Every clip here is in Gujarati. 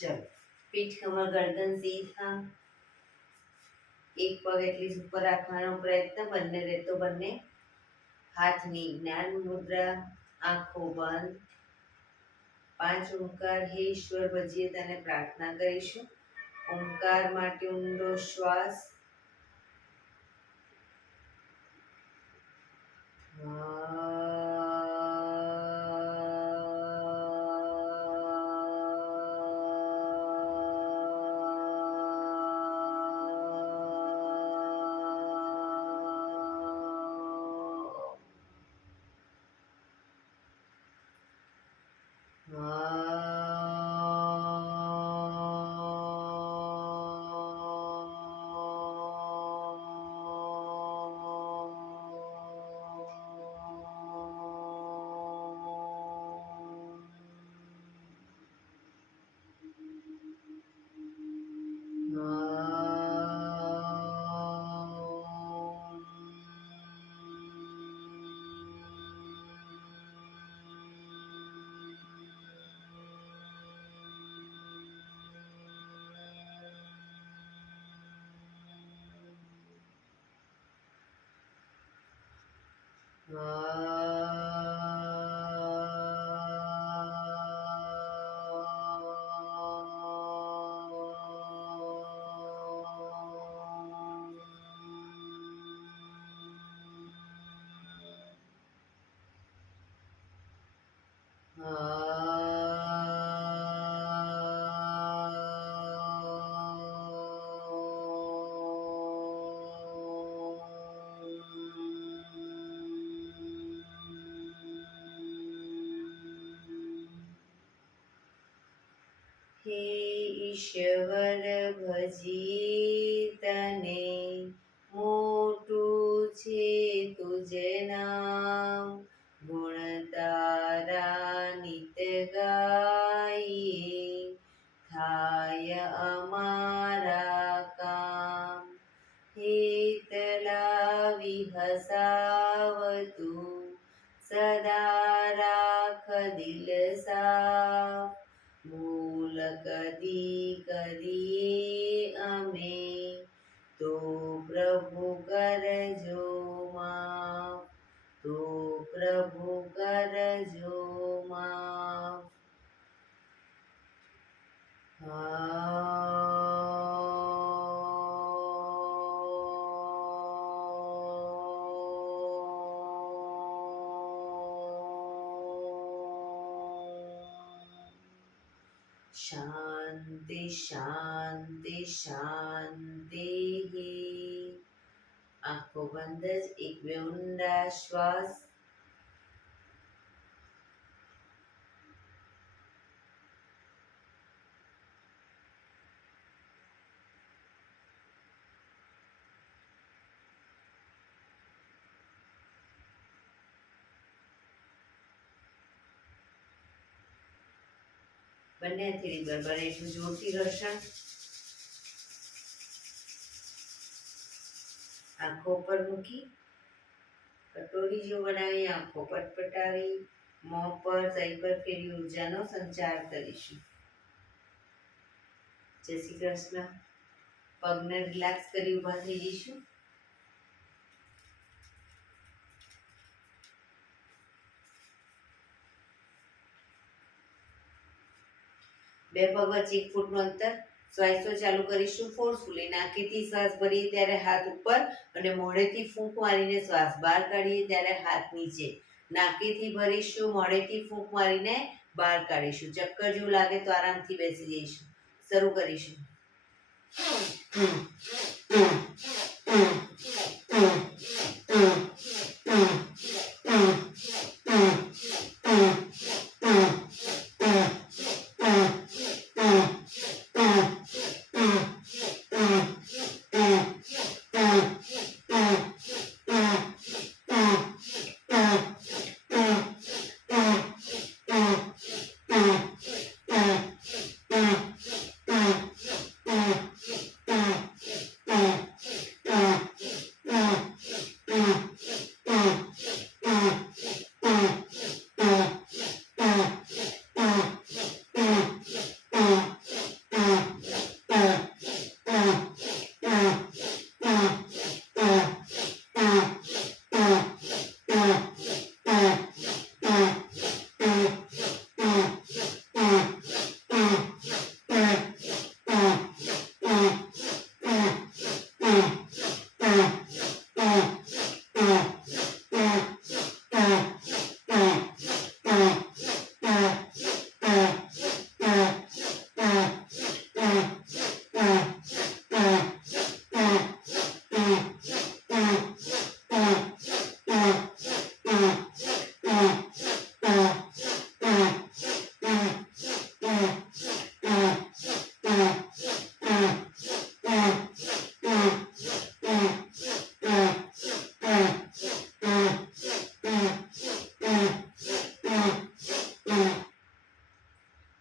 ચલો, પીઠ કમર ગરદન સીધા, એક પગ એટલી ઉપર રાખવાનો પ્રયત્ન, બંને રહેતો બંને હાથની જ્ઞાન મુદ્રા, આંખો બંધ. 5 ઓમકાર હે ઈશ્વર ભજીએ તને પ્રાર્થના કરીશું. ઓમકાર માટે ઊંડો શ્વાસ. હે ઈશ્વર ભજી તને, મોટું છે તુજ નામ. ગુણ તારા નિત ગાઈએ, થાય અમારા કામ. હેતલા વિહસાવતું, સદા રાખ દિલ સાફ. ભૂલ કદી કરીએ અમે, તો પ્રભુ કરજો માફ. તો પ્રભુ કરજો માફ. શાંતિ શાંતિ શાંતિ. આંખો બંધ જ એક બે ઊંડા શ્વાસ. બંને હથેળી બરાબર એટલું જોરથી ઘર્ષણ. આંખો પર મૂકી કટોરી જેવું બનાવી આંખો પટપટાવી મોં પર સહી પર ફેરી ઉર્જાનો સંચાર કરીશું. જય શ્રી કૃષ્ણ. પગને રિલેક્સ કરી ઊભા થઈ જઈશું. બે પગ વચ્ચે 1 ફૂટનું અંતર. શ્વાસો ચાલુ કરીશું. ફોર્સફુલી નાકેથી શ્વાસ ભરીએ ત્યારે હાથ ઉપર અને મોઢેથી ફૂંક મારીને શ્વાસ બહાર કાઢીએ ત્યારે હાથ નીચે. નાકેથી ભરીશું, મોઢેથી ફૂંક મારીને બહાર કાઢીશું. ચક્કર જેવું લાગે તો આરામથી બેસી જઈશું. શરૂ કરીશું.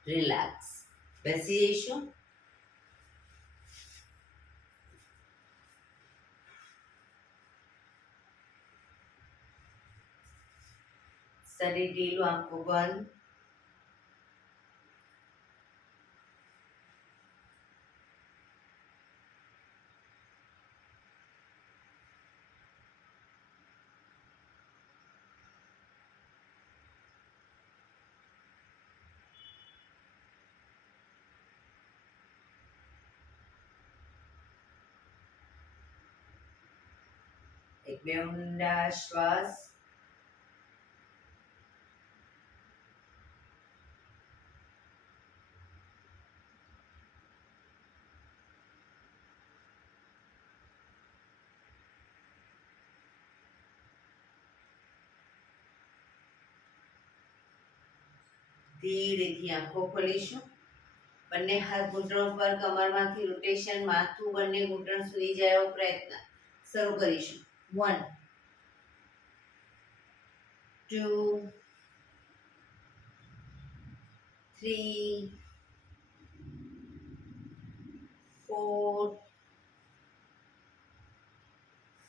રિલેક્સ. બેસી જઈશું. શરીર ઢીલું, આંખો બંધ. એક બે ઊંડા શ્વાસ. ધીરેથી આંખો ખોલીશું. બંને હાથ ઘૂંટણ પર, કમરમાંથી રોટેશન, માથું બંને ઘૂંટણ સુધી જાય એવો પ્રયત્ન. શરૂ કરીશું. 1 2 3 4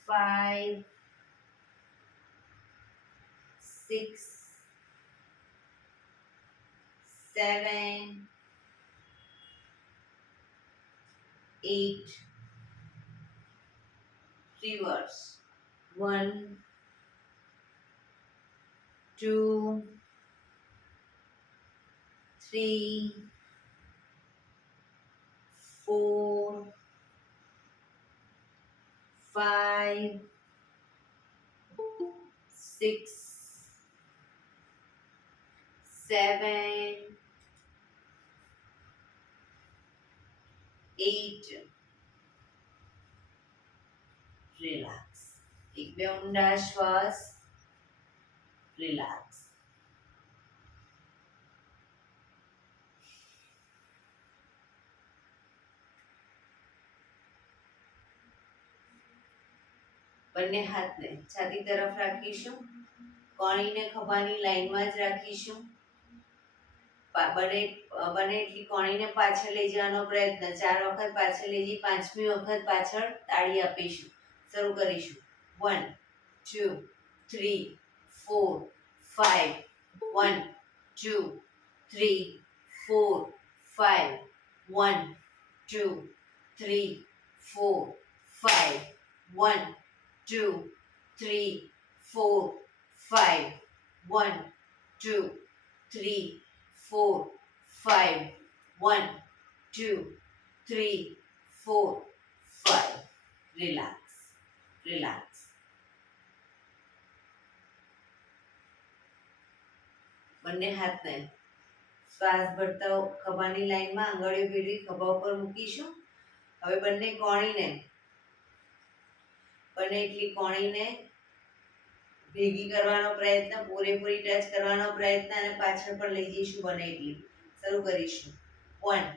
5 6 7 8 reverse. 1 2 3 4 5 6 7 8 રિલેક્સ. એક બે ઊંડા શ્વાસ. રિલેક્સ. બંને હાથને છાતી તરફ રાખીશું. કોણીને ખભાની લાઈનમાં જ રાખીશું. બને એટલી કોણીને પાછળ લઈ જવાનો પ્રયત્ન. 4 વખત પાછળ લઈ જઈ, 5મી વખત પાછળ તાળી આપીશું. શરૂ કરીશું. 1 2 3 4 5 1 2 3 4 5 1 2 3 4 5 1 2 3 4 5 1 2 3 4 5 1 2 3 4 5. રિલેક્સ. રિલેક્સ. બંને હાથને શ્વાસ ભરતા ખભાની લાઈનમાં આંગળીઓ ભેળવી ખભા ઉપર મૂકીશું. હવે બંને એટલી કોણીને ભેગી કરવાનો પ્રયત્ન, પૂરેપૂરી ટચ કરવાનો પ્રયત્ન અને પાછળ પણ લઈ જઈશું બને એટલી. શરૂ કરીશું. 1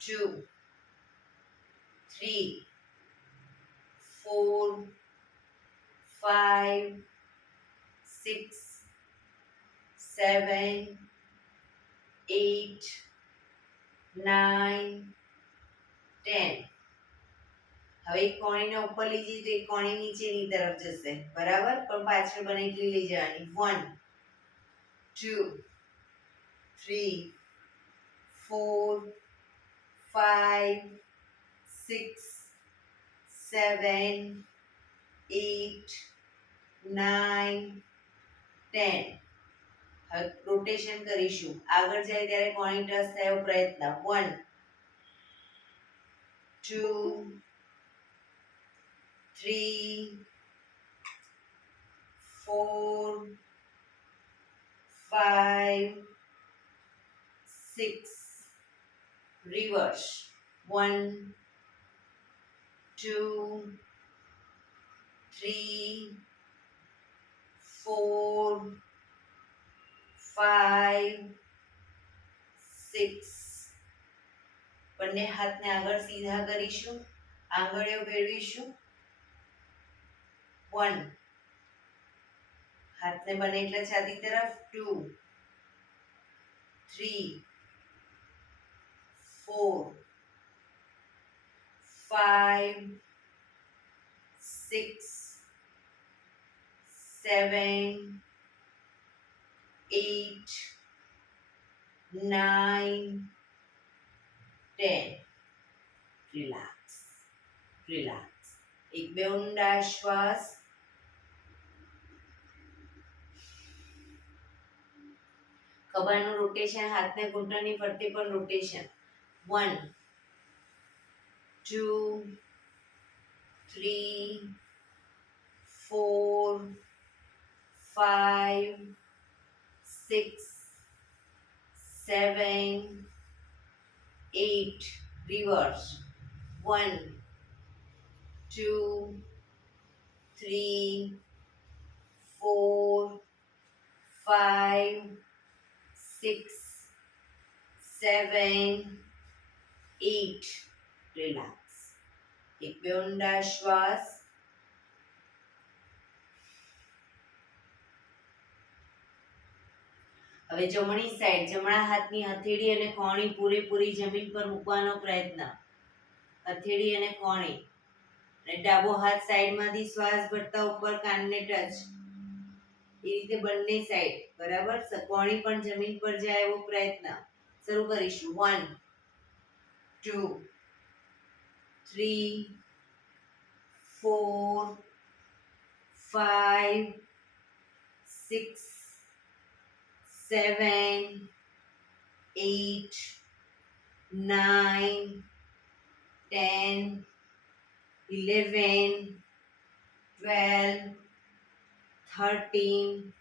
2 3 4 5 6 7 8 9 10. હવે એક કોણીને ઉપર લઈ જઈએ તો એક કોણી નીચેની તરફ જશે. બરાબર? પણ પાછળ બને એટલી લઈ જવાની. 1 2 3 4 5 6 7 8 9 10. હવે રોટેશન કરીશું. આગળ જાય ત્યારે કોણી ટચ થાય એવો પ્રયત્ન. 1 2 3 4 5 6 reverse. 1 2 3 4 5 6. બંને હાથને આગળ સીધા કરીશું. આંગળીઓ ભેળવીશું. 1 હાથને બને એટલા છાતી તરફ. 2 3 4 5 6 7 8 9 10. Relax relax. એક બે ઊંડા શ્વાસ. ખભાનું રોટેશન, હાથને ઘૂંટણની ફરતે પર રોટેશન. 1 2 3 4 5 6 7 8. રિવર્સ. 1 2 3 4 5 6 7 8. રિલેક્સ. એક બે ઊંડા શ્વાસ. હવે જમણી સાઈડ, જમણા હાથની હથેળી અને કોણી પૂરેપૂરી જમીન પર મૂકવાનો પ્રયત્ન. હથેળી અને કોણી. અને ડાબો હાથ સાઈડમાંથી શ્વાસ ભરતા ઉપર કાનને ટચ. એ રીતે બંને સાઈડ. બરાબર. કોણી પણ જમીન પર જાય એવો પ્રયત્ન. શરૂ કરીશું. 1 2 3 4 5 6 7 8 9 10 11 12 13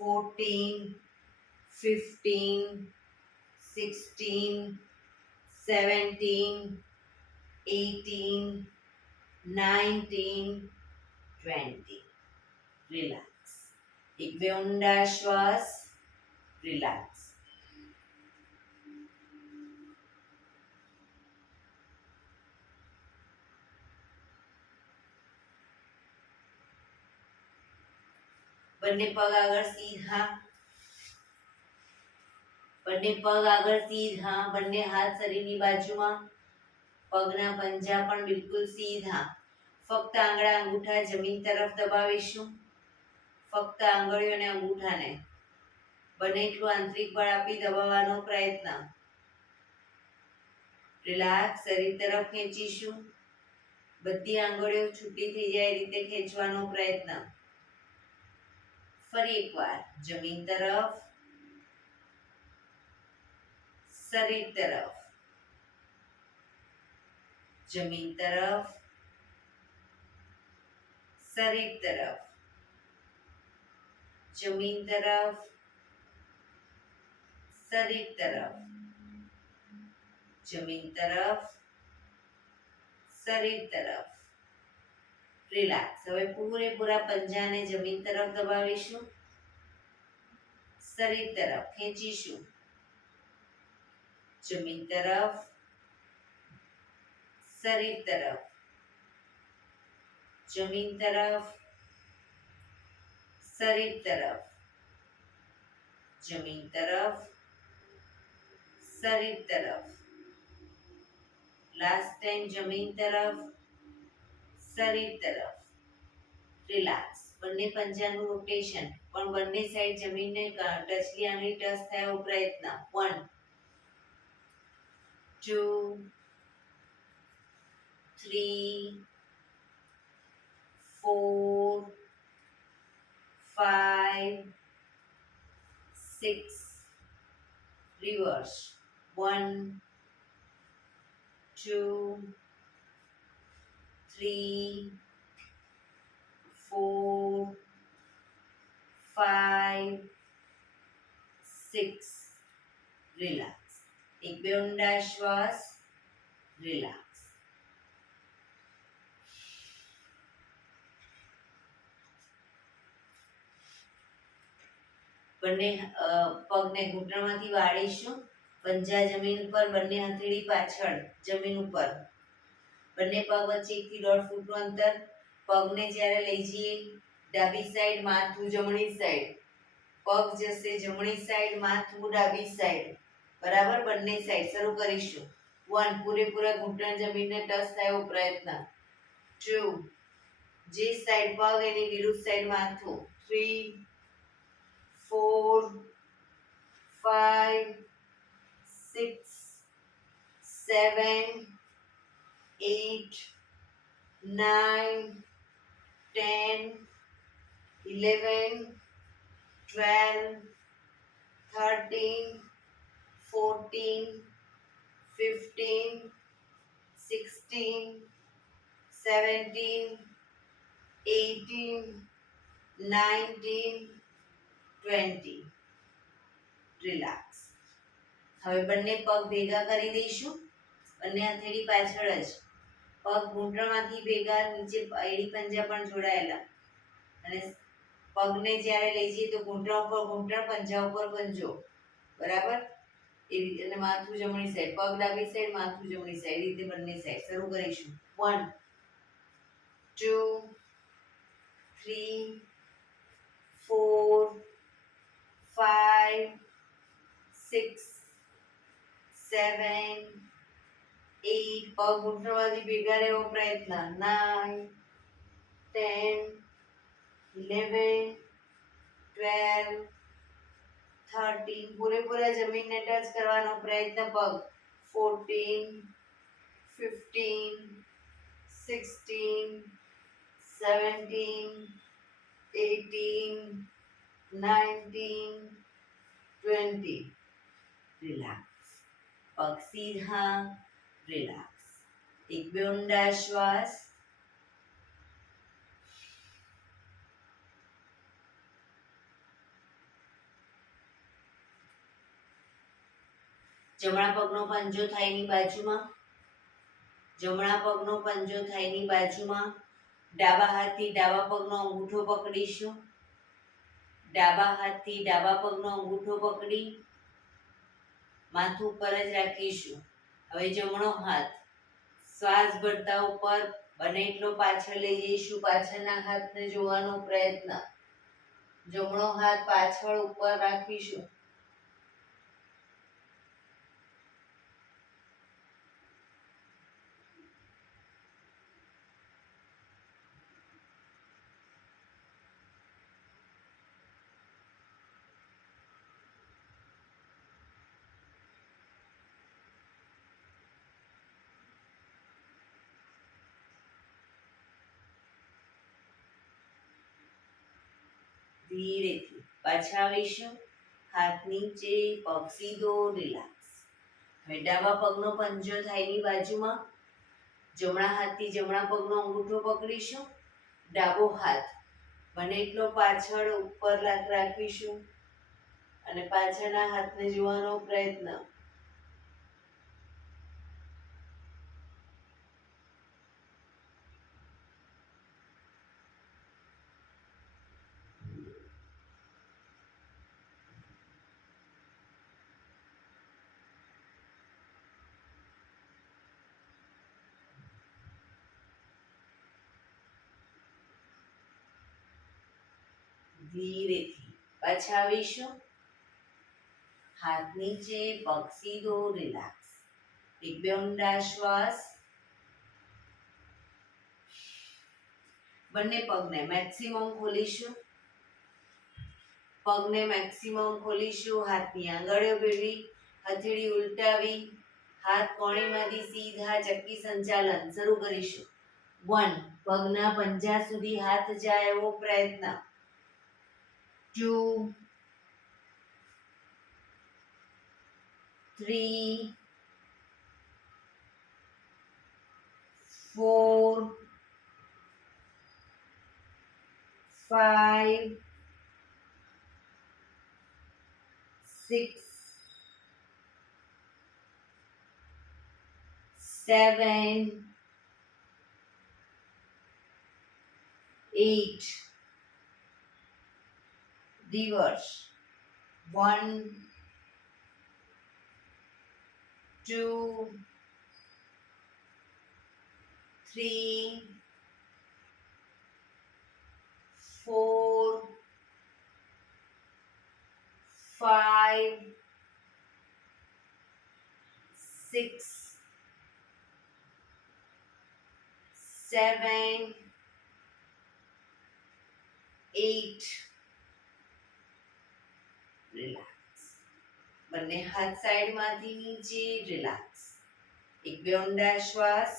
14 15 16 17 18 19 20. રિલેક્સ. એક બે ઊંડા શ્વાસ. રિલેક્સ. બંને પગ આગળ સીધા. બંને પગ આગળ સીધા. બંને હાથ શરીરની બાજુમાં. પગના પંજા પણ બિલકુલ સીધા. ફક્ત આંગળા અંગૂઠા જમીન તરફ દબાવીશું. ફક્ત આંગળીઓ અને અંગૂઠાને બને એટલું આંતરિક બળ આપી દબાવવાનો પ્રયત્ન. રિલેક્સ. શરીર તરફ ખેંચીશું. બધી આંગળીઓ છૂટી થઈ જાય એ રીતે ખેંચવાનો પ્રયત્ન. ફરી એકવાર જમીન તરફ, શરીર તરફ, જમીન તરફ, શરીર તરફ, જમીન તરફ, શરીર તરફ, જમીન તરફ, શરીર તરફ. રિલેક્સ. હવે પૂરેપૂરા પંજાને જમીન તરફ દબાવીશું. શરીર તરફ ખેંચીશું. જમીન તરફ, શરીર તરફ, જમીન તરફ, શરીર તરફ, જમીન તરફ, શરીર તરફ. લાસ્ટ ટાઈમ જમીન તરફ, શરીર તરફ. રિલેક્સ. બંને પંજાનું રોટેશન, પણ બંને સાઈડ જમીનને ટચલી આંગળી ટચ થાય એવો પ્રયત્ન. 1 2 3 4 5 6. રિવર્સ. 1 2 3 4 5 6. રિલેક્સ. એક બે ઊંડા શ્વાસ. રિલેક્સ. બંને પગને ઘૂંટણમાંથી વાળીશું. પંજા જમીન ઉપર, બંને હથેળી પાછળ જમીન ઉપર. બંને પગ વચ્ચે 1 થી 1.5 ફૂટનું અંતર. પગને જ્યારે લઈ જઈએ ડાબી સાઈડ, માથું જમણી સાઈડ. પગ જશે જમણી સાઈડ, માથું ડાબી સાઈડ. બરાબર, બંને સાઈડ. શરૂ કરીશું. 1, પૂરેપૂરા ઘૂંટણ જમીનને ટચ થાય એવો પ્રયત્ન. 2, જે સાઈડ પગ એની વિરુદ્ધ સાઈડ માથું. 3, 4, 5, 6, 7, 8, 9, 10, 11, 12, 13, 14, 15, 16, 17, 18, 19, 20. રિલેક્સ. હવે બંને પગ ભેગા કરી દઈશું. બંને હથેળી પાછળ જ. પગ ઘૂંટણમાંથી ભેગા, નીચે એડી પંજા પણ જોડાયેલા. અને પગને જ્યારે લઈ જઈએ તો ઘૂંટણ ઉપર ઘૂંટણ, પંજા ઉપર પંજો. બરાબર, એ રીતે. અને માથું જમણી સાઈડ, પગ ડાબી સાઈડ, માથું જમણી સાઈડ, એ રીતે બંને સાઈડ. શરૂ કરીશું. 1, 2, 3, 4, 5, 6, 7, 8. પગ ઘૂંટણમાંથી ભેગા રહેવો પ્રયત્ન. 9, 10, 11, 12, 13. પૂરેપૂરા જમીનને ટચ કરવાનો પ્રયત્ન. પગ 14, 15, 16, 17, 18, 19, 20. રિલેક્સ. પગ સીધા. રિલેક્સ. એક બે ઊંડા શ્વાસ. જમણા પગનો પંજો થાઈની બાજુમાં. જમણા પગનો પંજો થાઈની બાજુમાં. ડાબા હાથથી ડાબા પગનો અંગૂઠો પકડીશું. ડાબા હાથથી ડાબા પગનો અંગૂઠો પકડી માથું ઉપર જ રાખીશું. હવે જમણો હાથ શ્વાસ ભરતા ઉપર બને એટલો પાછળ લઈ જઈશું. પાછળના હાથને જોવાનો પ્રયત્ન. જમણો હાથ પાછળ ઉપર રાખીશું. ધીરેથી પાછા આવીશું. હાથ નીચે, પગ સીધો. રિલેક્સ. હવે ડાબા પગનો પંજો થાઈની બાજુમાં. જમણા હાથથી જમણા પગનો અંગૂઠો પકડીશું. ડાબો હાથ બને એટલો પાછળ ઉપર રાખીશું અને પાછળના હાથને જોવાનો પ્રયત્ન. ધીરેથી પાછા આવીશું. હાથ નીચે, પગ સીધો. રિલેક્સ. એક બે ઊંડા શ્વાસ. બંને પગને મેક્સિમમ ખોલીશું. પગને મેક્સિમમ ખોલીશું. હાથની આંગળીઓ ભેળવી, હથેળી ઉલટાવી, હાથ કોણીમાંથી સીધા ચક્કી સંચાલન. શરૂ કરીશું. 1, પગના પંજા સુધી હાથ જાય એવો પ્રયત્ન. 2, 3, 4, 5, 6, 7, 8. Reverse. 1, 2, 3, 4, 6 7 8 રિલેક્સ. બંને હાથ સાઈડમાંથી નીચે રિલેક્સ. એક બે ઊંડા શ્વાસ.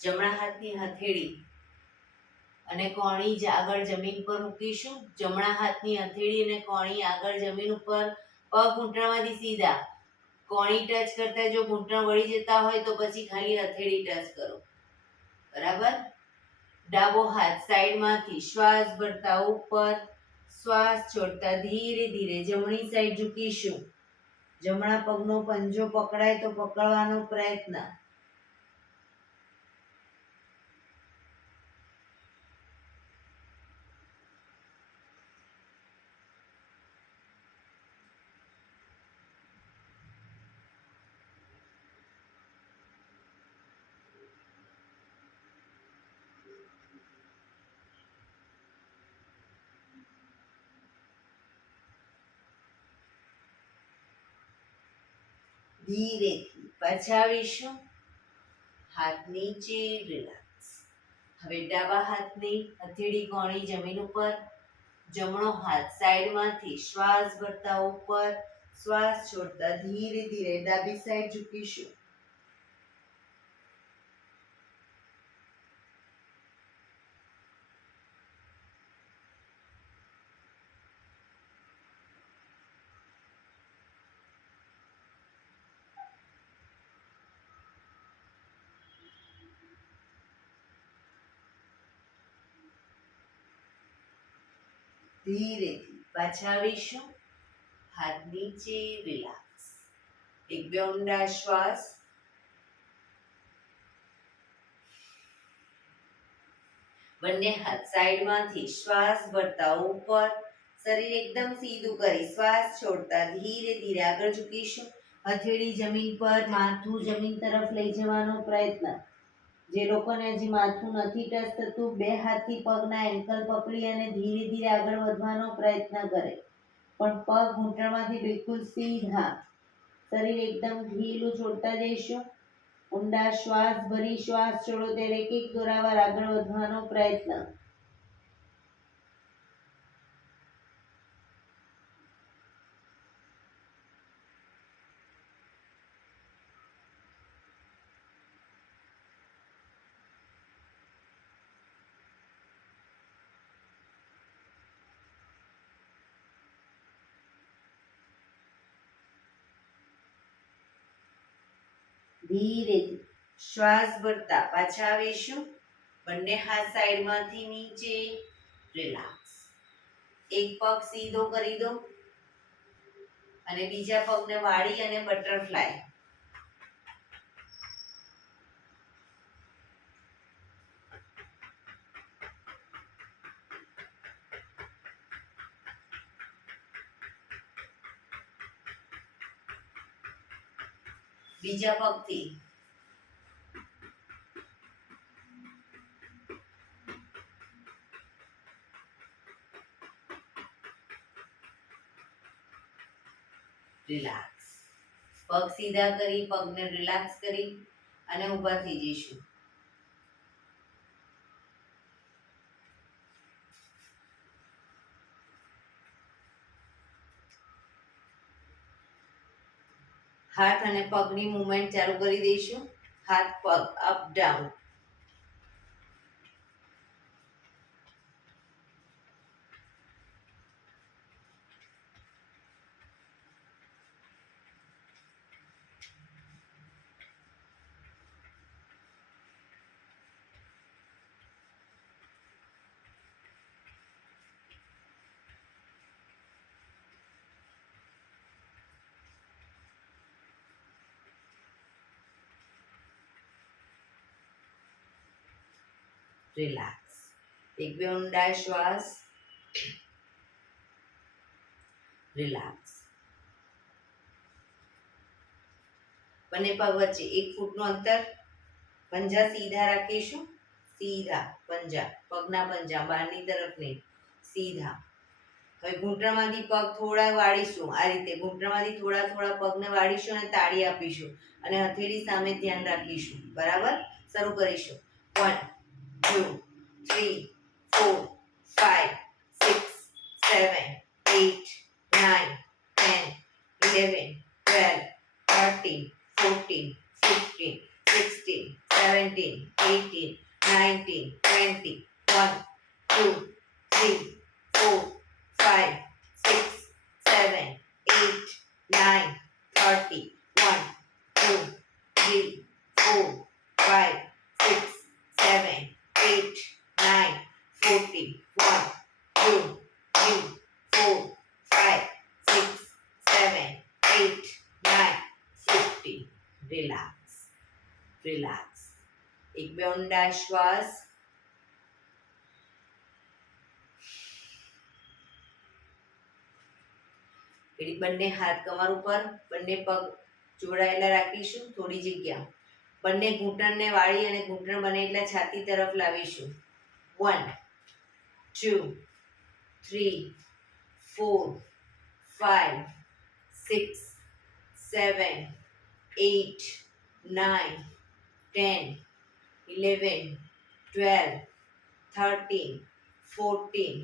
જમણા હાથની હથેળી અને કોણી આગળ જમીન પર મૂકીશું. જમણા હાથની હથેળી અને કોણી આગળ જમીન ઉપર. પગ ઘૂંટણમાંથી સીધા. કોણી ટચ કરતા જો ઘૂંટણ વળી જતા હોય તો પછી ખાલી હથેળી ટચ કરો. બરાબર. ડાબો હાથ સાઈડમાંથી શ્વાસ ભરતા ઉપર, શ્વાસ છોડતા ધીરે ધીરે જમણી સાઈડ ઝૂકીશું. જમણા પગનો પંજો પકડાય તો પકડવાનો પ્રયત્ન. ધીરેથી પાછા આવીશું. હાથ નીચે રિલેક્સ. હવે ડાબા હાથની હથેળી કોણી જમીન ઉપર. જમણો હાથ સાઈડમાંથી શ્વાસ ભરતા ઉપર, શ્વાસ છોડતા ધીરે ધીરે ડાબી સાઈડ ઝૂકીશું. ધીરેથી પાછા આવીશું. હાથ નીચે રિલેક્સ. એક બે ઊંડા શ્વાસ. બંને હાથ સાઈડમાંથી શ્વાસ ભરતા ઉપર, શરીર એકદમ સીધું કરી શ્વાસ છોડતા ધીરે ધીરે આગળ ઝૂકીશું. હથેળી જમીન પર, માથું જમીન તરફ લઈ જવાનો પ્રયત્ન. જે લોકોને હજી માથું નથી ટચ થતું, બે હાથથી પગના એન્કલ પકડી અને ધીરે ધીરે આગળ વધવાનો પ્રયત્ન કરે. પણ પગ ઘૂંટણમાંથી બિલકુલ સીધા. શરીર એકદમ ઢીલું છોડતા જઈશું. ઊંડા શ્વાસ ભરી શ્વાસ છોડો ત્યારે એક એક દોરાવાર આગળ વધવાનો પ્રયત્ન. ધીરેથી શ્વાસ ભરતા પાછા આવીશું. બંને હાથ સાઈડમાંથી નીચે રિલેક્સ. એક પગ સીધો કરી દો અને બીજા પગને વાળી અને બટરફ્લાય. બીજા પગથી રિલેક્સ. પગ સીધા કરી, પગને રિલેક્સ કરી અને ઊભા થઈ જઈશું. હાથ અને પગની મૂવમેન્ટ ચાલુ કરી દઈશું. હાથ પગ અપ ડાઉન. રિલેક્સ. એક બે ઊંડા શ્વાસ. રિલેક્સ. બંને પગ વચ્ચે 1 ફૂટનું અંતર. પંજા સીધા રાખીશું. સીધા પંજા, પગના પંજા બહારની તરફ નહીં. સીધા. હવે ઘૂંટણમાંથી પગ થોડા વાળીશું, આ રીતે ઘૂંટણમાંથી થોડા થોડા પગને વાળીશું અને તાળી આપીશું અને હથેળી સામે ધ્યાન રાખીશું. બરાબર? શરૂ કરીશું. 1 2 3 4 5 6 7 8 9 10 11 12 13 14 15 16 17 18 19 20 1 2 3 4 5 6 7 8 9 30 1 2 3 4 5 6 7 8 9 40 1 2 3 4 5 6 7 8 9 50. Relax, relax. એક બે ઊંડા શ્વાસ. બંને હાથ કમર ઉપર, બંને પગ જોડાયેલા રાખીશું. થોડી જગ્યા. બંને ઘૂંટણને વાળી અને ઘૂંટણ બને એટલા છાતી તરફ લાવીશું. 1 2 3 4 5 6 7 8 9 10 11 12 13 14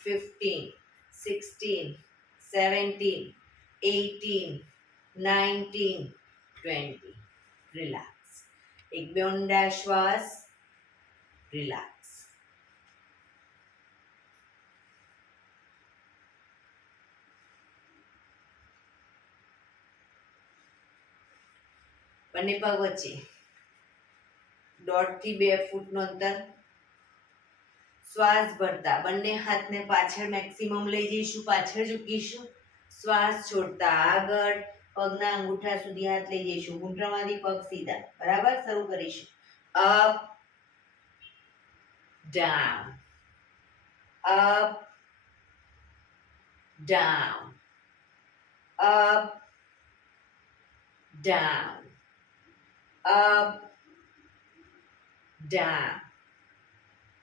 15 16 17 18 19 20. રિલેક્સ. એક બે ઊંડા શ્વાસ. રિલેક્સ. બંને પગ વચ્ચે 1.5 થી 2 ફૂટનું અંતર. શ્વાસ ભરતા બંને હાથને પાછળ મેક્સિમમ લઈ જઈશું, પાછળ ઝૂકીશું. શ્વાસ છોડતા આગળ પગના અંગૂઠા સુધી હાથ લઈ જઈશું. ઘૂંટણમાંથી પગ સીધા. બરાબર? શરૂ કરીશું. Up down, up down, up down, up down,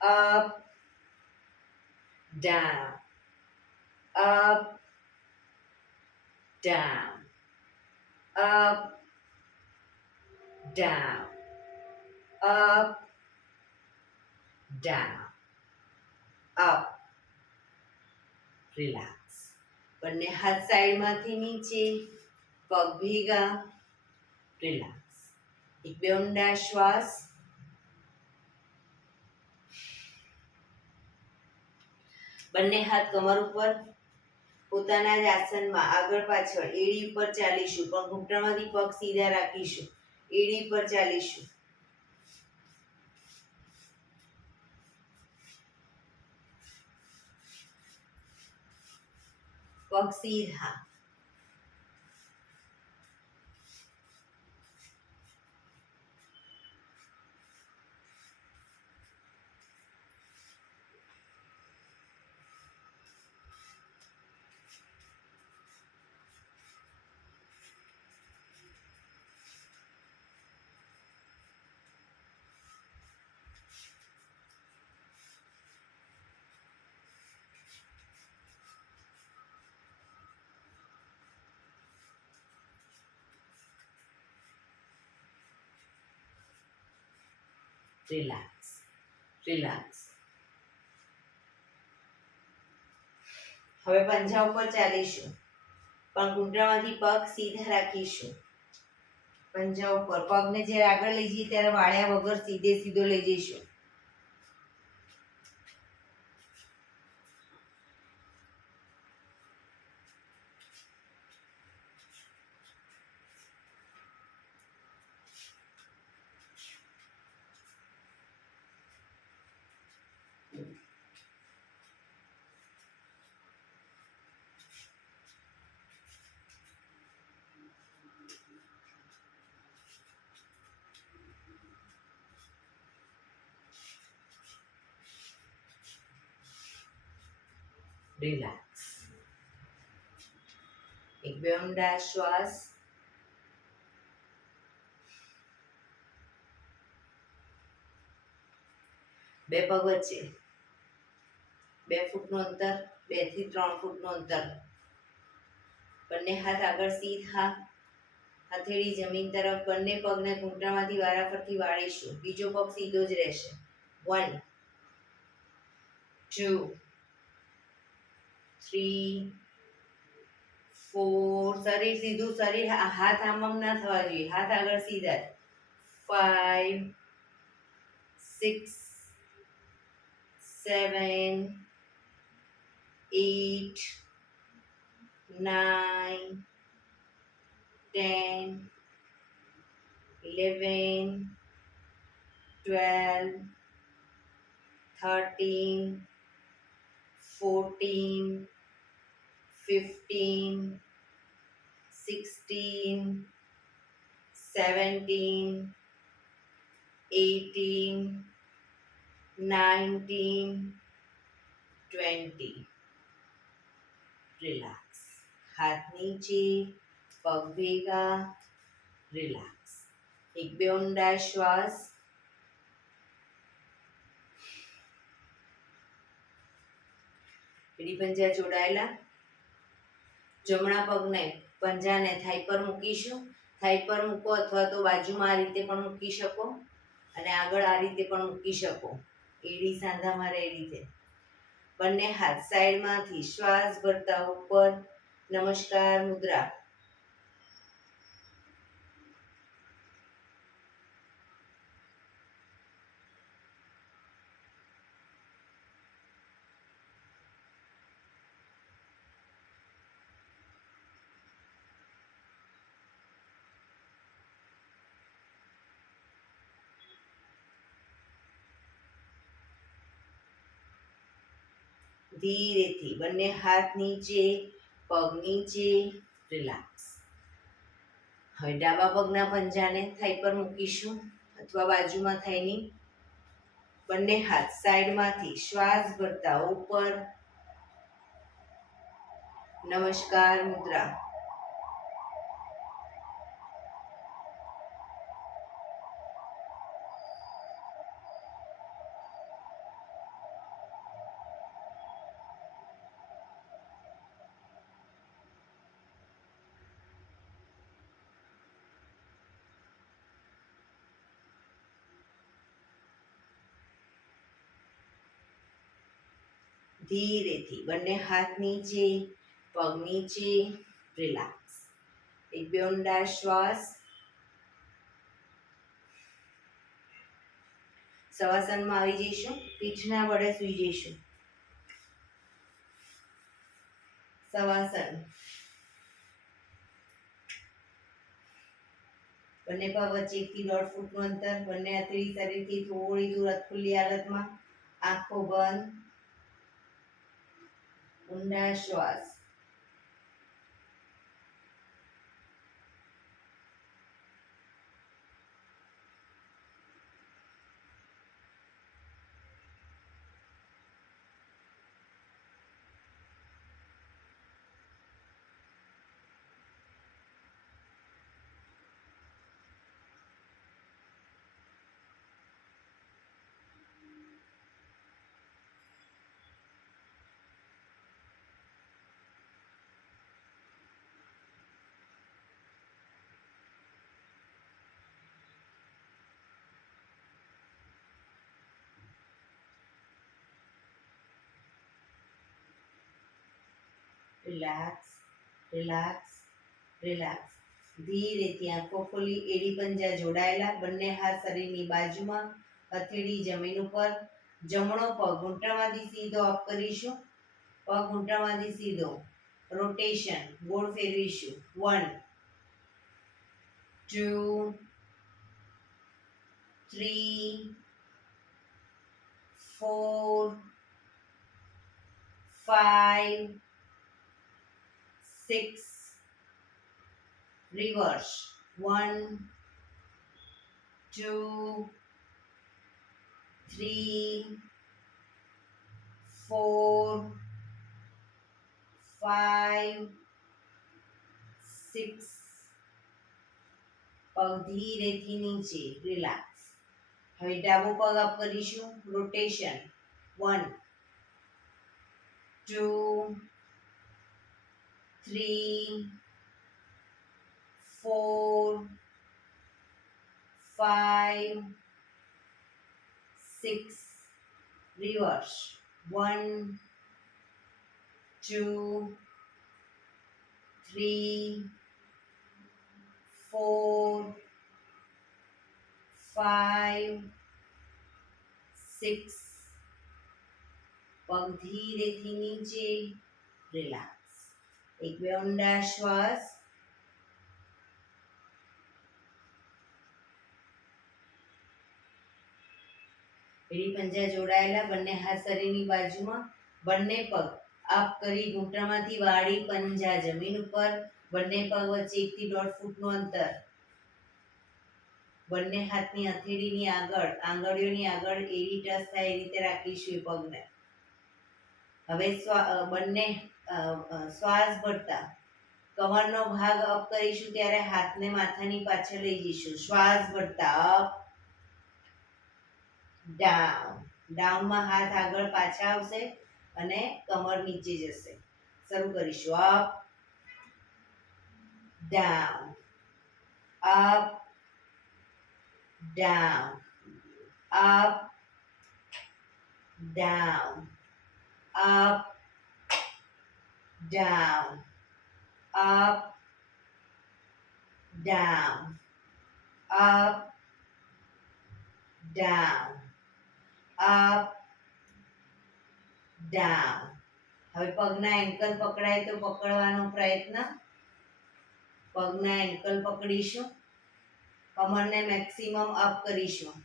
up down, up down, up down, up down, up. Relax. બંને હાથ સાઈડમાંથી નીચે, પગ ભેગા. રિલેક્સ. એક બે ઊંડા શ્વાસ. બંને હાથ કમર ઉપર, પોતાના જ આસનમાં આગળ પાછળ એડી ઉપર ચાલીશું, પણ ઘૂંટણમાંથી પગ સીધા રાખીશું. એડી પર ચાલીશું. પગ સીધા. Relax, relax. હવે પંજા ઉપર ચાલીશું, પણ ઘૂંટણમાંથી પગ સીધા રાખીશું. પંજા ઉપર પગને જ્યારે આગળ લઈ જઈએ ત્યારે વાળ્યા વગર સીધે સીધો લઈ જઈશું. રિલેક્સ. એક બે ઊંડા શ્વાસ. બે પગ વચ્ચે 2 ફૂટનું અંતર, 2 થી 3 ફૂટનું અંતર. બંને હાથ આગળ સીધા, હથેળી જમીન તરફ. બંને પગને ઘૂંટણમાંથી વારાફરતી વાળીશું. બીજો પગ સીધો જ રહેશે. 1 2 3 4. શરીર સીધું, શરીર હાથ આમ ના થવા જોઈએ, હાથ આગળ સીધા. 5 6 7 8 9 10 11 12 13 14 15 16 17 18 19 20. રિલેક્સ. હાથ નીચે, પગ ભેગા. રિલેક્સ. એક બે ઊંડા શ્વાસ. એડી પંજા જોડાયેલા. જમણા પગને પંજાને થાઈ પર મૂકીશું. થાઈ પર મૂકો અથવા તો બાજુમાં આ રીતે પણ મૂકી શકો અને આગળ આ રીતે પણ મૂકી શકો. એડી સાંધા મારે એ રીતે. બંને હાથ સાઈડમાંથી શ્વાસ ભરતા ઉપર. નમસ્કાર મુદ્રા. ધીરેથી બંને હાથ નીચે, પગ નીચે. રિલેક્સ. હવે ડાબા પગના પંજાને થાઈ પર મૂકીશું અથવા બાજુમાં થાઈની. બંને હાથ સાઈડમાંથી શ્વાસ ભરતા ઉપર. નમસ્કાર મુદ્રા. ધીરેથી બંને હાથ નીચે, પગ નીચે. રિલેક્સ. એક બે ઊંડા શ્વાસ. શવાસનમાં આવી જઈશું. પીઠના વડે સૂઈ જઈશું. શવાસન. બંને પગ વચ્ચે 1 થી 1.5 ફૂટનું અંતર. બંને હથેળી શરીરથી થોડી દૂર ખુલ્લી હાલતમાં. આંખો બંધ. ઊંડા શ્વાસ. રિલેક્સ. રિલેક્સ. રિલેક્સ. ધીરેથી આંખો ખોલી. એડી પંજા જોડાયેલા. બંને હાથ શરીરની બાજુમાં. હથેળી જમીન ઉપર. જમણો પગ ઘૂંટણમાંથી સીધો અપ કરીશું. પગ ઘૂંટણમાંથી સીધો. રોટેશન. ગોળ ફેરવીશું. 1 2 3 4 5 6. Reverse. 1 2 3 4 5 6. પગ ધીરેથી નીચે. રિલેક્સ. હવે ડાબો પગ અપ કરીશું. રોટેશન. 1 2, 3, 4, 5, 6. Reverse. 1, 2, 3, 4, 5, 6. પગ ધીરેથી નીચે. રિલેક્સ. એક બે ઊંડા શ્વાસ. એડી પંજા જોડાયેલા, બંને હાથ શરીરની બાજુમાં, બંને પગ અપ કરી ઘૂંટણમાંથી વાળી પંજા જમીન ઉપર, બંને પગ વચ્ચે 1 થી 1.5 ફૂટનું અંતર. બંને હાથની હથેળીની આગળ, આંગળીઓની આગળ એડી ટચ થાય એ રીતે રાખીશું એ પગને. હવે બંને શ્વાસ ભરતા કમરનો ભાગ અપ કરીશું ત્યારે હાથને માથાની પાછળ લઈ જઈશું. શ્વાસ ભરતા અપ, ડાઉન. ડાઉનમાં હાથ આગળ પાછા આવશે અને કમર નીચે જશે. શરૂ કરીશું. Up, down, up, down, up, down, up, down, up, down, up, down, up, down. હવે પગના એન્કલ પકડાય તો પકડવાનો પ્રયત્ન. પગના એન્કલ પકડીશું. કમરને મેક્સિમમ અપ કરીશું.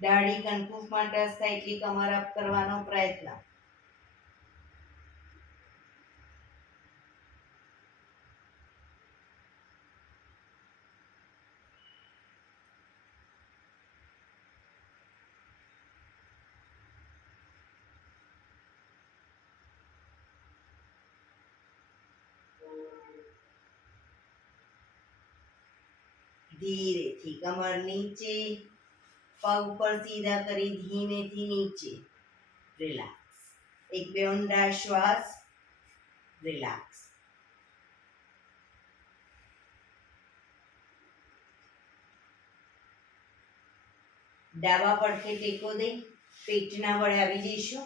દાઢી કનકુફમાં ટચ થાય એટલી કમર અપ કરવાનો પ્રયત્ન. ધીરેથી કમર નીચે, પગ પર સીધા કરી ધીમેથી નીચે. રિલેક્સ. એક બે ઊંડા શ્વાસ. રિલેક્સ. ડાબા પડખે ટેકો દઈ પેટના વડે આવી જઈશું.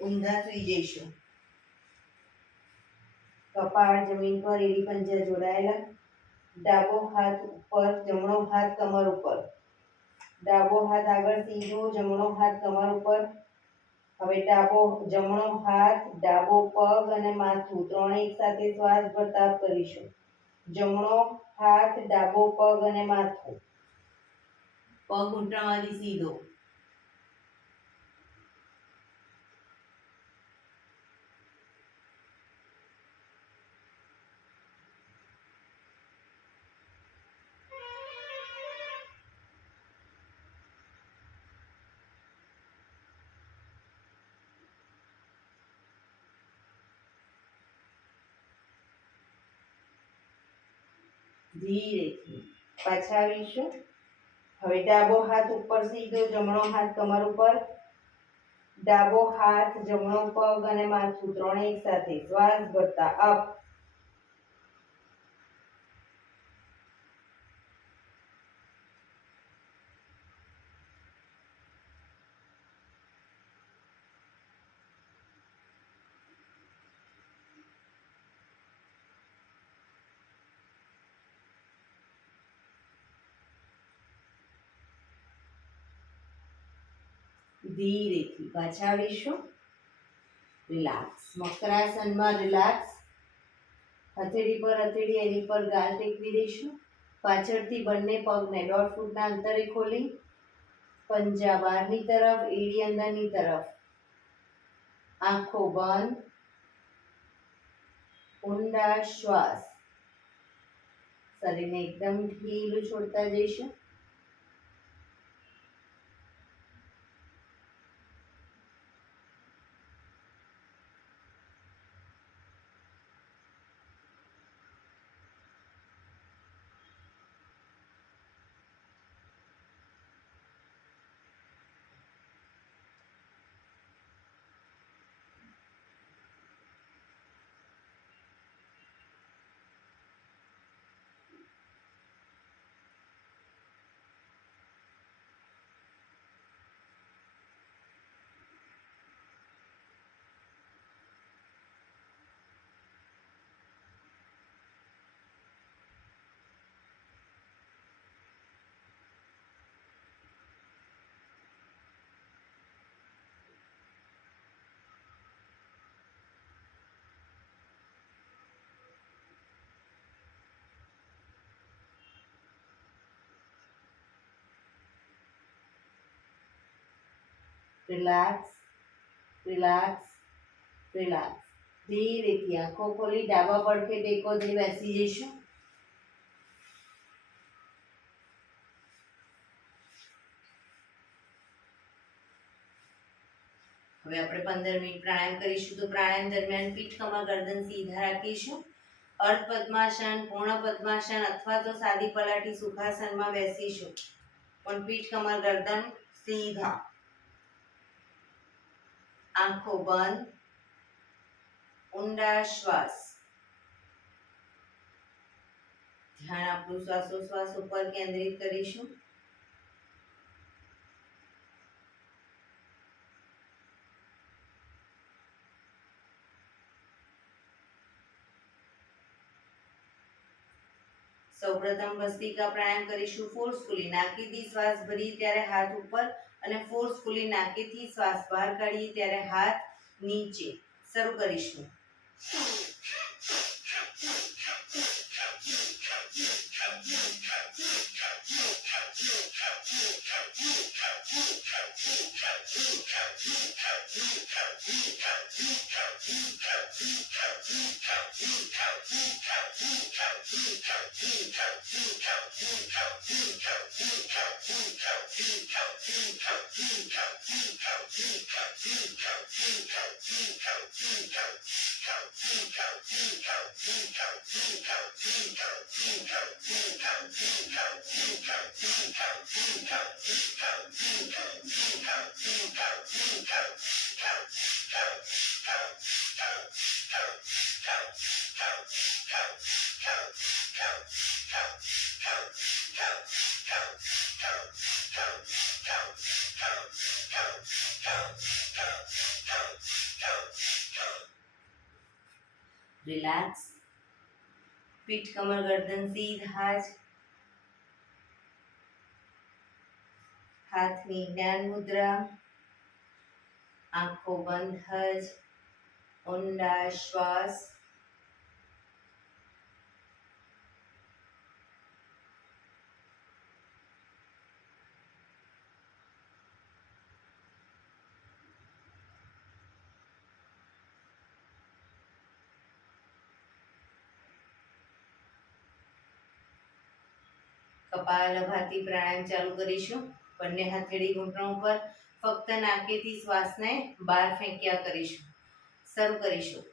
ઊંધા સુઈ જઈશું. કપાળ જમીન પર, એડી પંજા જોડાયેલા. ડાબો હાથ ઉપર, જમણો હાથ કમર ઉપર. ડાબો હાથ આગળ સીધો, જમણો હાથ કમર ઉપર. હવે જમણો હાથ, ડાબો પગ અને માથું ત્રણે એક સાથે શ્વાસ ભરતા કરીશું. જમણો હાથ, ડાબો પગ અને માથું. પગ ઘૂંટણમાંથી સીધો. ધીરેથી પાછા આવીશું. હવે ડાબો હાથ ઉપર સીધો, જમણો હાથ કમર ઉપર. ડાબો હાથ, જમણો પગ અને માથું ત્રણે એક સાથે શ્વાસ ભરતા અપ. ધીરેથી પાછા આવીશું. રિલેક્સ. મકરાસનમાં રિલેક્સ. હથેળી પર હથેળી, એની પર ગાલ ટેકવી દઈશું. પાછળથી બંને પગને 1.5 ફૂટના અંતરે ખોલી પંજા બહારની તરફ, એડી અંદરની તરફ. આંખો બંધ. ઊંડા શ્વાસ. શરીરને એકદમ ઢીલું છોડતા જઈશું. Relax, relax, relax. ધીરેથી આંખો ખોલી ડાબા પડખે ટેકો દઈ બેસી જઈશું. હવે આપણે 15 મિનિટ પ્રાણાયામ કરીશું. તો પ્રાણાયામ દરમિયાન પીઠ, કમર, ગરદન સીધા રાખીશું. અર્ધ પદ્માસન, પૂર્ણ પદ્માસન અથવા તો સાદી પલાઠી સુખાસનમાં બેસીશું. પણ પીઠ, કમર, ગરદન સીધા. આંખો બંધ. ઊંડા શ્વાસ. ધ્યાન આપણું શ્વાસોશ્વાસ ઉપર કેન્દ્રિત કરીશું. સૌપ્રથમ ભસ્ત્રિકા પ્રાણાયામ કરીશું ફોર્સફુલી. નાકેથી શ્વાસ ભરીએ ત્યારે હાથ ઉપર અને ફોર્સફુલી નાકેથી શ્વાસ બહાર કાઢીએ ત્યારે હાથ નીચે. શરૂ કરીશું. રિલેક્સ. પીઠ, કમર, ગરદન સીધા જ. હાથની જ્ઞાન મુદ્રા. આંખો બંધ જ. ઊંડા શ્વાસ. કપાલભાતિ પ્રાણાયામ ચાલુ કરીશું. બંને હથેળી ઘૂંટણ ઉપર. ફક્ત નાકેથી શ્વાસને બહાર ફેંક્યા કરીશું. શરૂ કરીશું.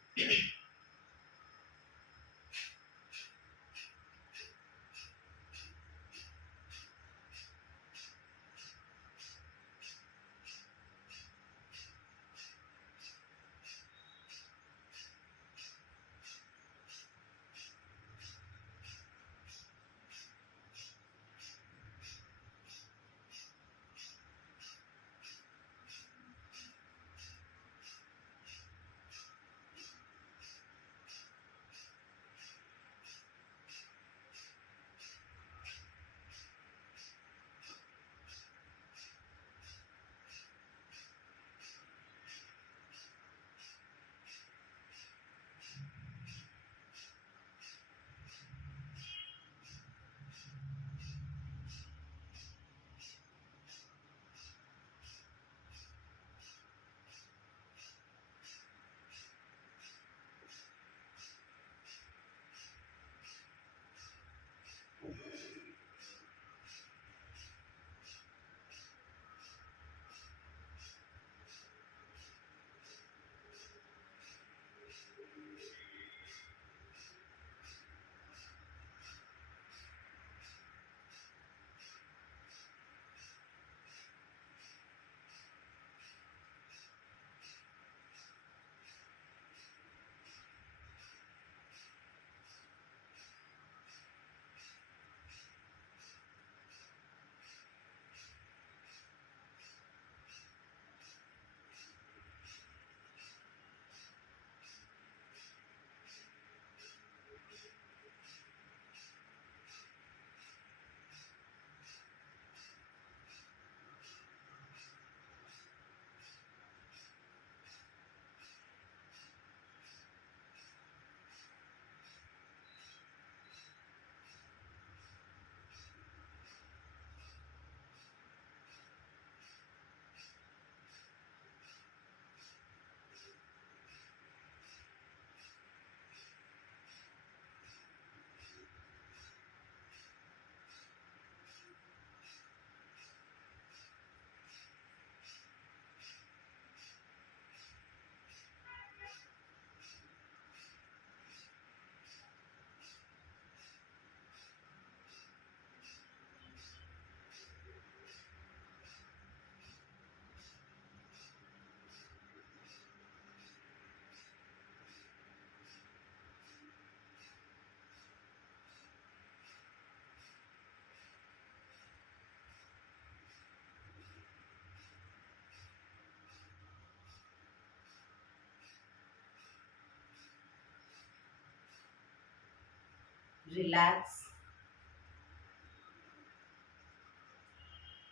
રિલેક્સ.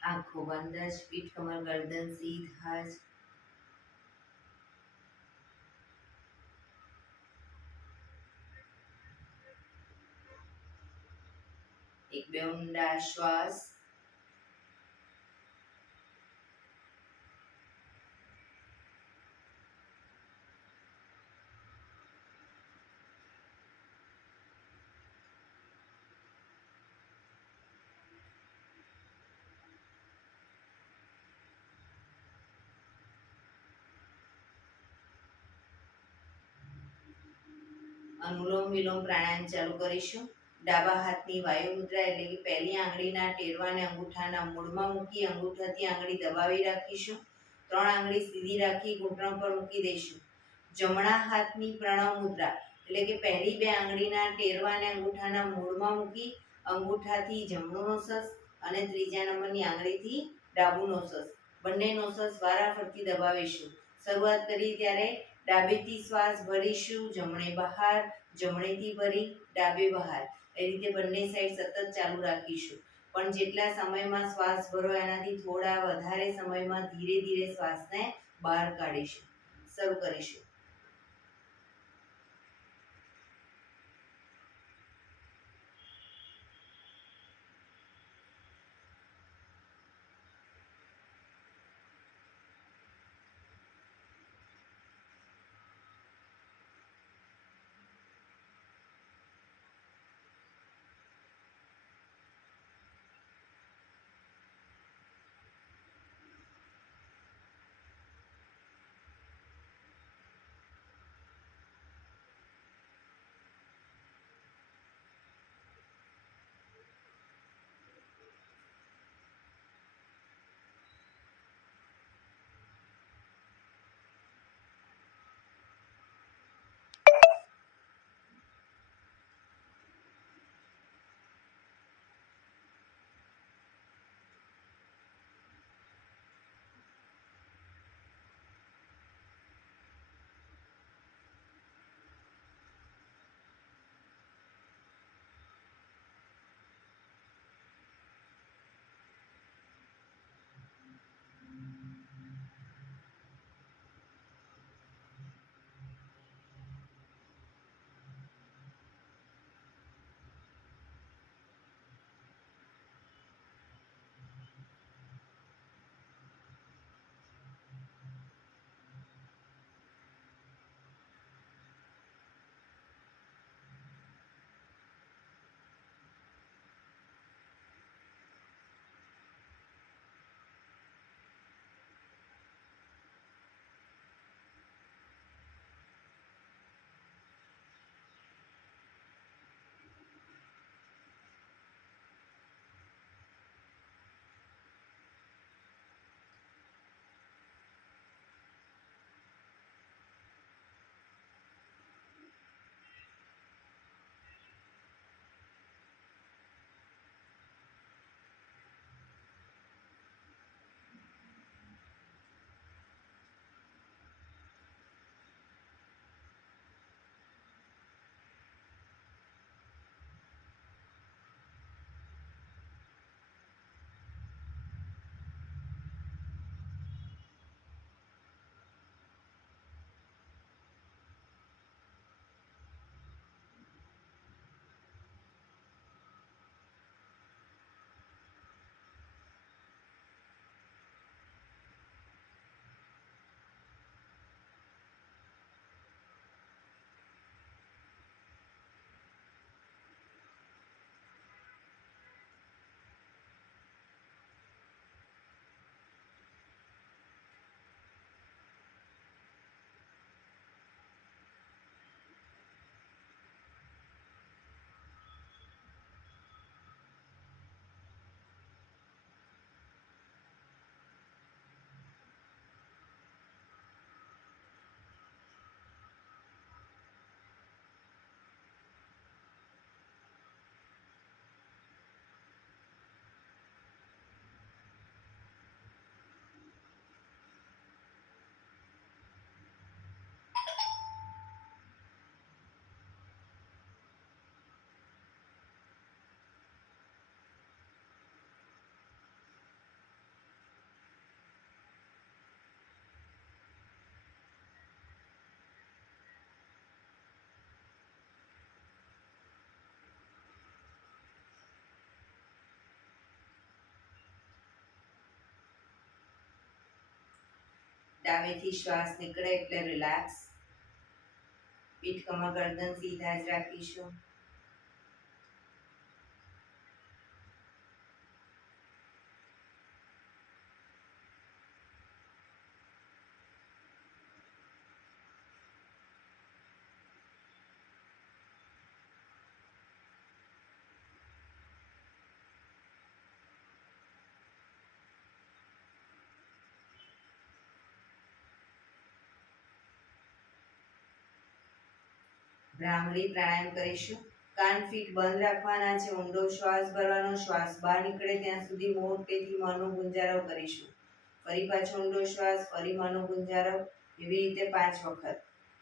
આંખો બંધ જ. પીઠ કમર ગરદન સીધા જ. એક બે ઊંડા શ્વાસ. અનુલોમ વિલોમ પ્રાણાયામ ચાલુ કરીશું. ડાબા હાથની વાયુ મુદ્રા એટલે કે પહેલી આંગળીના ટેરવાને અંગૂઠાના મૂળમાં મૂકી અંગૂઠાથી આંગળી દબાવી રાખીશું. 3 આંગળી સીધી રાખી ઘૂંટણ પર મૂકી દઈશું. જમણા હાથની પ્રણવ મુદ્રા એટલે કે પહેલી 2 આંગળીના ટેરવાને અંગૂઠાના મૂળમાં મૂકી અંગૂઠાથી જમણું નોસસ અને ત્રીજા નંબરની આંગળીથી ડાબું નોસસ, બંને નોસસ વારાફરતી દબાવીશું. શરૂઆત કરી ત્યારે ડાબેથી શ્વાસ ભરીશું, જમણે બહાર, જમણેથી ભરી ડાબે બહાર. એ રીતે બંને સાઈડ સતત ચાલુ રાખીશું. પણ જેટલા સમયમાં શ્વાસ ભરો એનાથી થોડા વધારે સમયમાં ધીરે ધીરે શ્વાસને બહાર કાઢીશું. શરૂ કરીશું. ડાબેથી શ્વાસ નીકળે એટલે રિલેક્સ. પીઠ કમર ગરદન સીધા જ રાખીશું. ભ્રામરી પ્રાણાયામ કરીશું. કાન ફીટ બંધ રાખવાના છે. ઊંડો શ્વાસ ભરવાનો. શ્વાસ બહાર નીકળે ત્યાં સુધી મોટેથી મોંનો ગુંજારો કરીશું. ફરી પાછો ઊંડો શ્વાસ, ફરી મોંનો ગુંજારો, એવી રીતે 5 વખત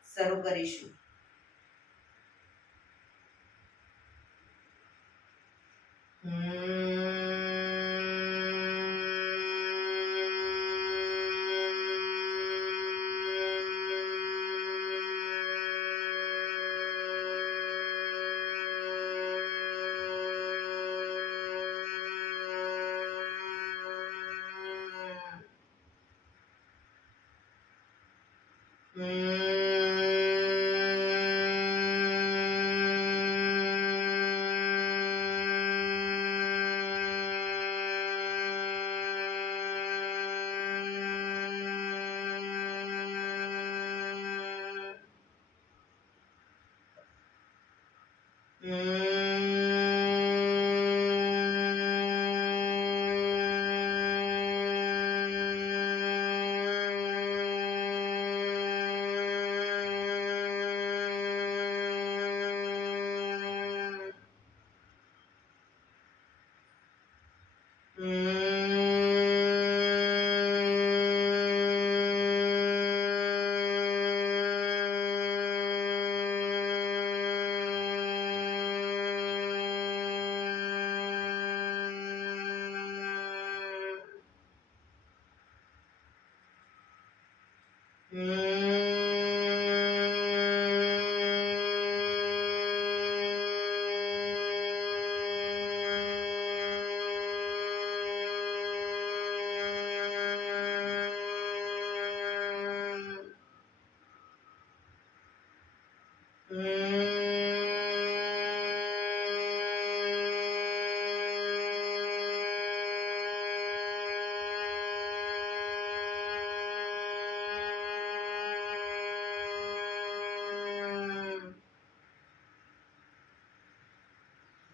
શરૂ કરીશું.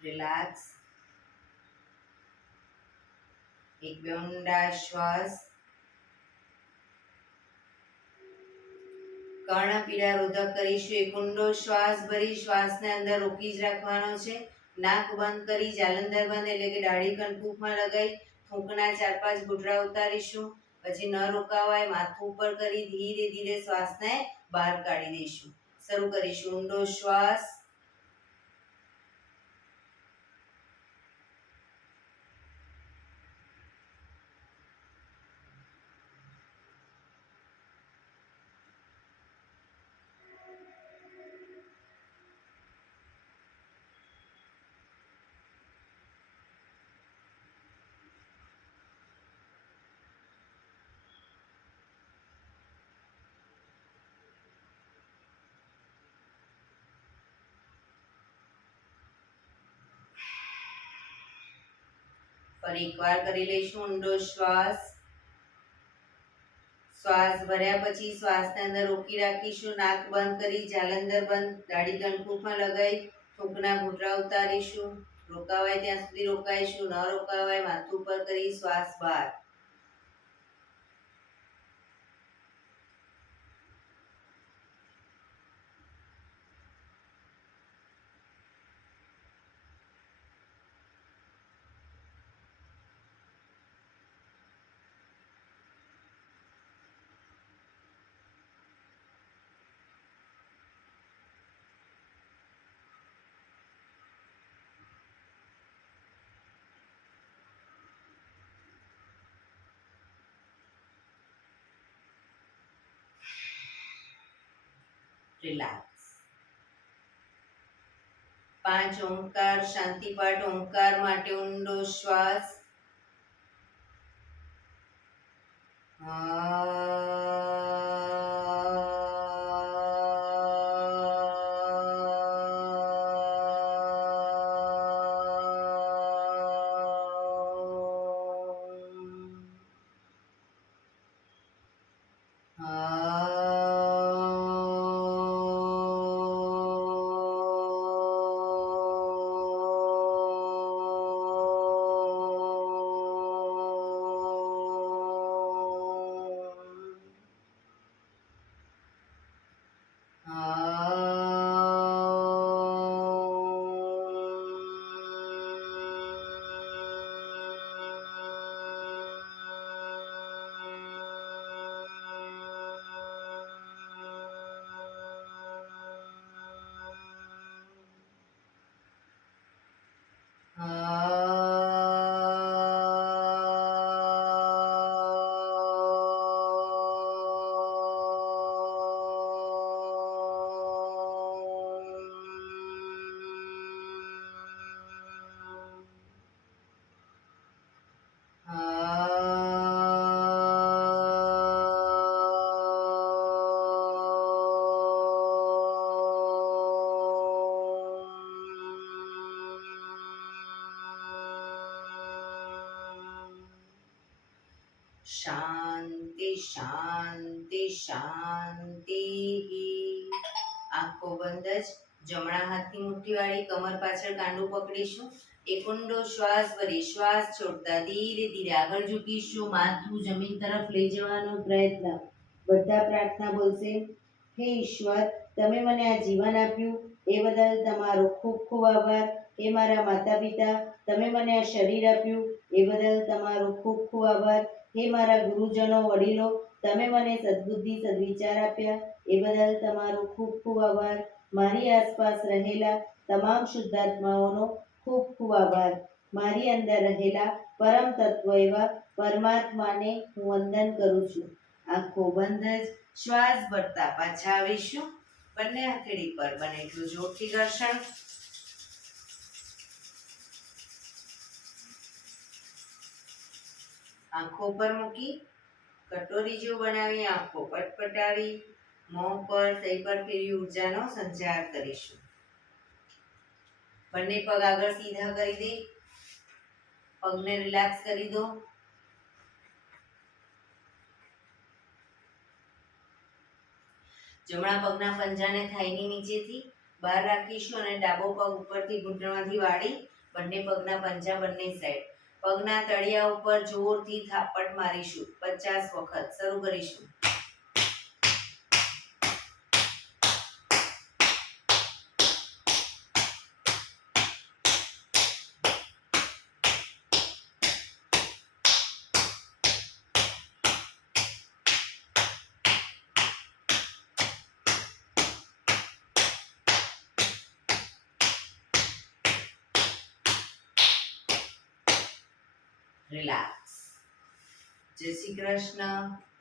રિલેક્સ. એક બે ઊંડા શ્વાસ. કર્ણપીડા રોધક કરીશું. એક ઊંડો શ્વાસ ભરી શ્વાસને અંદર રોકી જ રાખવાનો છે. નાક બંધ કરી જાલંધર બંધ એટલે કે દાઢી કણકુમાં લગાવી થૂંકના 4-5 ઘૂંટડા ઉતારીશું. પછી ન રોકાવાય માથું ઉપર કરી ધીરે ધીરે શ્વાસને બહાર કાઢી દઈશું. શરૂ કરીશું. ઊંડો શ્વાસ. ફરી એકવાર કરી લઈશું. ઊંડો શ્વાસ. શ્વાસ ભર્યા પછી શ્વાસને અંદર રોકી રાખીશું. નાક બંધ કરી જાલંધર બંધ દાઢી કણકુમાં લગાવી થૂંકના ઘૂંટડા ઉતારીશું. રોકાવાય ત્યાં સુધી રોકાઈશું. ન રોકાવાય માથું ઉપર કરી શ્વાસ બહાર. રિલેક્સ. 5 ઓમકાર શાંતિ પાઠ. ઓમકાર માટે ઊંડો શ્વાસ. આ શાંતિ શાંતિ શાંતિ. આંખો બંધ જ. જમણા હાથની મુઠ્ઠી વાળી કમર પાછળ કાંડું પકડીશું. એક ઊંડો શ્વાસ ભરી શ્વાસ છોડતા ધીરે ધીરે આગળ ઝૂકીશું. માથું જમીન તરફ લઈ જવાનો પ્રયત્ન. બધા પ્રાર્થના બોલશે. હે ઈશ્વર, તમે મને આ જીવન આપ્યું એ બદલ તમારો ખૂબ ખૂબ આભાર. હે મારા માતા પિતા, તમે મને આ શરીર આપ્યું એ બદલ તમારો ખૂબ ખૂબ આભાર. હે મારા ગુરુજનો વડીલો, તમે મને સદબુદ્ધિ સદવિચાર આપ્યા એ બદલ તમારો ખૂબ ખૂબ આભાર. મારી આસપાસ રહેલા તમામ શુદ્ધાત્માઓનો ખૂબ ખૂબ આભાર. મારી અંદર રહેલા પરમ તત્વ એવા પરમાત્માને હું વંદન કરું છું. આંખો બંધ જ શ્વાસ ભરતા પાછા આવીશું. બંને હથેળી પર બને એટલું જોરથી ઘર્ષણ. આંખો પર મૂકી કટોરી જેવું બનાવી આંખો પટપટાવી મોં પર સહી પર ફેરવી ઉર્જાનો સંચાર કરીશું. બંને પગ આગળ સીધા કરી દે. પગને રિલેક્સ કરી દો. જમણા પગના પંજાને થાઈની નીચેથી બહાર રાખીશું અને ડાબો પગ ઉપરથી ઘૂંટણમાંથી વાળી બંને પગના પંજા બંને સાઈડ. પગના તળિયા ઉપર જોરથી થાપટ મારીશું 50 વખત. શરૂ કરીશું. રિલેક્સ. જય શ્રી કૃષ્ણ.